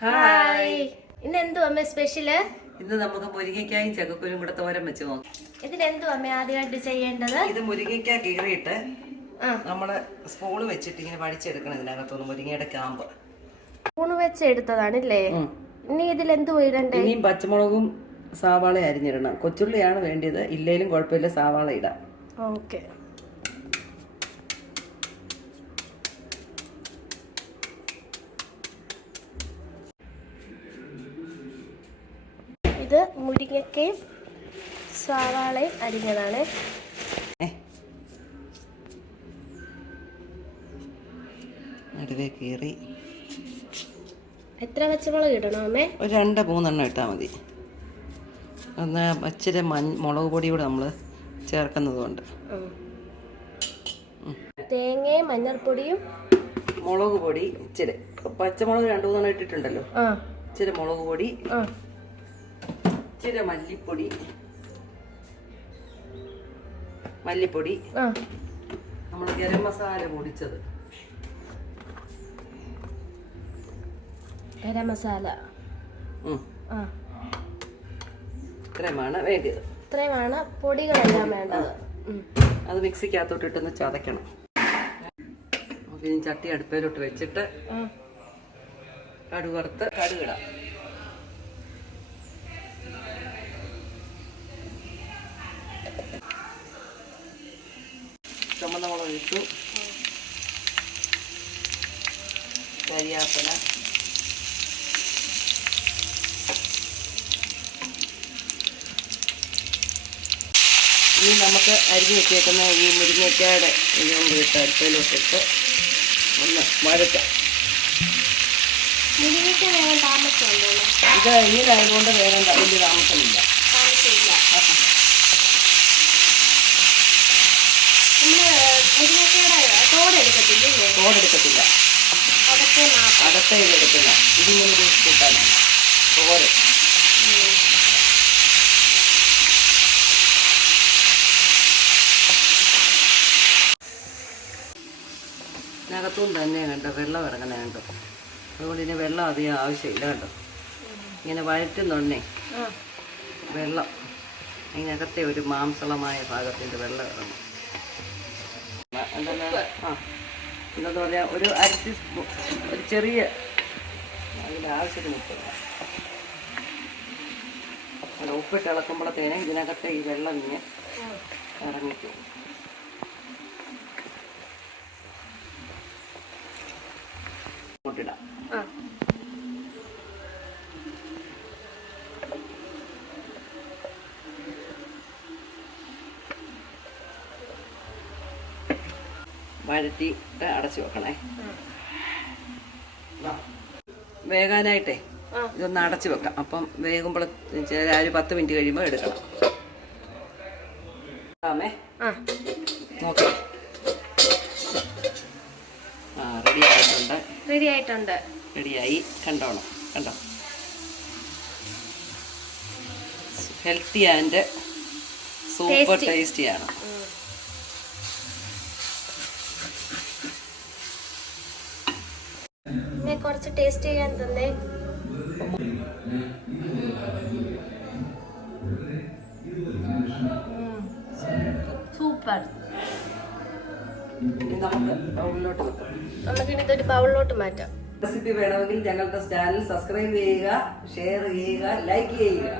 Hi. ഇന്ന് എന്തു അമ്മ സ്പെഷ്യല്? ഇന്ന് നമുക്ക് മുരിങ്ങയ്ക്കായും ചക്കക്കുരും കൂടെ തോരൻ വെച്ച് നോക്കാം. ഇതിനെന്തു അമ്മ ആദ്യമായിട്ട് ചെയ്യേണ്ടത്? ഇത് മുരിങ്ങയ്ക്ക കീറിയിട്ട് നമ്മള് സ്പൂണ് വെച്ചിട്ട് ഇങ്ങനെ വടിച്ചെടുക്കണം. ഇതിനകത്തൊന്ന് മുരിങ്ങയുടെ കാമ്പ് സ്പൂണ് വെച്ച് എടുത്തതാണല്ലേ. ഇനി ഇതിലെന്തു ഇടണ്ടേ? ഇനിയും പച്ചമുളകും സവാള അരിഞ്ഞിടണം. കൊച്ചുള്ളിയാണ് വേണ്ടിയത്, ഇല്ലേലും കുഴപ്പമില്ല, സവാള ഇടാം. ഓക്കെ. ഇത് മുരിങ്ങക്കയും സവാളയും അരിഞ്ഞതാണ്. നടുവേ കീറി എത്ര പച്ചമുളക് ഇടണം അമ്മേ? ഒരു 2-3 ഇട്ടാൽ മതി. ഒന്ന് ഇച്ചിരി മുളക് പൊടി കൂടെ നമ്മൾ ചേർക്കുന്നതുകൊണ്ട് തേങ്ങയും മഞ്ഞൾപ്പൊടിയും മുളക് പൊടി ഇച്ചിരി, പച്ചമുളക് 2-3 ഇട്ടിട്ടുണ്ടല്ലോ, ഇച്ചിരി മുളക് പൊടി, ഇച്ചിരി മല്ലിപ്പൊടി, നമ്മൾ ഗരം മസാല പൊടിച്ചത്, ഗരം മസാല, ഇത്രയുമാണ് വേണ്ടത്. ഇത്രയുമാണ് പൊടികളെല്ലാം വേണ്ടത്. അത് മിക്സിക്കകത്തോട്ട് ഇട്ടൊന്ന് ചതയ്ക്കണം. പിന്നെ ചട്ടി അടുപ്പയിലോട്ട് വെച്ചിട്ട് കടുക് വറുത്ത് കടുകിടാം. ചുമന്ന മുളക് ഇട്ടു, കരിയാപ്പില, ഇനി നമുക്ക് അരിഞ്ഞ് വെച്ചേക്കുന്ന ഈ മുരിങ്ങയ്ക്കയുടെ ഇതുകൊണ്ട് ഇട്ട് അടുപ്പയിലോട്ടിട്ട് ഒന്ന് വഴറ്റാം. ഇത് ഇങ്ങനായതുകൊണ്ട് വേഗം വലിയ താമസമില്ല. തോടെടുക്കത്തില്ല, അകത്തെ ഇതെടുക്കില്ല. ഇതിങ്ങനെ ഒരു കൂട്ടാനാണ് തോരൻ. ഇതിനകത്തും തന്നെ കണ്ടോ വെള്ളം ഇറങ്ങുന്നത് കണ്ടോ. അതുകൊണ്ട് ഇനി വെള്ളം അധികം ആവശ്യമില്ല കണ്ടോ. ഇങ്ങനെ വഴറ്റുന്നുണ്ടേ വെള്ളം അതിനകത്തെ ഒരു മാംസളമായ ഭാഗത്തിൻ്റെ വെള്ളം ഇറങ്ങും. എന്താ എന്താ പറയുക, ഒരു അര ടീസ്പൂൺ, ഒരു ചെറിയ അതിൻ്റെ ആവശ്യത്തിന് ഉപ്പില്ല. അത് ഉപ്പിട്ട് ഇളക്കുമ്പോഴത്തേനും ഇതിനകത്തെ ഈ വെള്ളം ഇങ്ങനെ ഇറങ്ങിക്കും. ഇടാം. വഴറ്റിയിട്ട് അടച്ചു വെക്കണേ. വേകാനായിട്ടേ ഇതൊന്ന് അടച്ചു വെക്കാം. അപ്പം വേകുമ്പോൾ ഒരു 10 മിനിറ്റ് കഴിയുമ്പോൾ എടുക്കണം. നോക്കാം. റെഡിയായി കണ്ടോണം. കണ്ടോ, ഹെൽത്തി ആൻഡ് സൂപ്പർ ടേസ്റ്റിയാണ്. കുറച്ച് ടേസ്റ്റ് ചെയ്യാൻ തന്നെ. സൂപ്പർ. നമുക്കിനി ഇതൊരു ബൗളിലോട്ട് മാറ്റാം. റെസിപ്പി വേണമെങ്കിൽ ഞങ്ങളുടെ ചാനൽ സബ്സ്ക്രൈബ് ചെയ്യുക, ഷെയർ ചെയ്യുക, ലൈക്ക് ചെയ്യുക.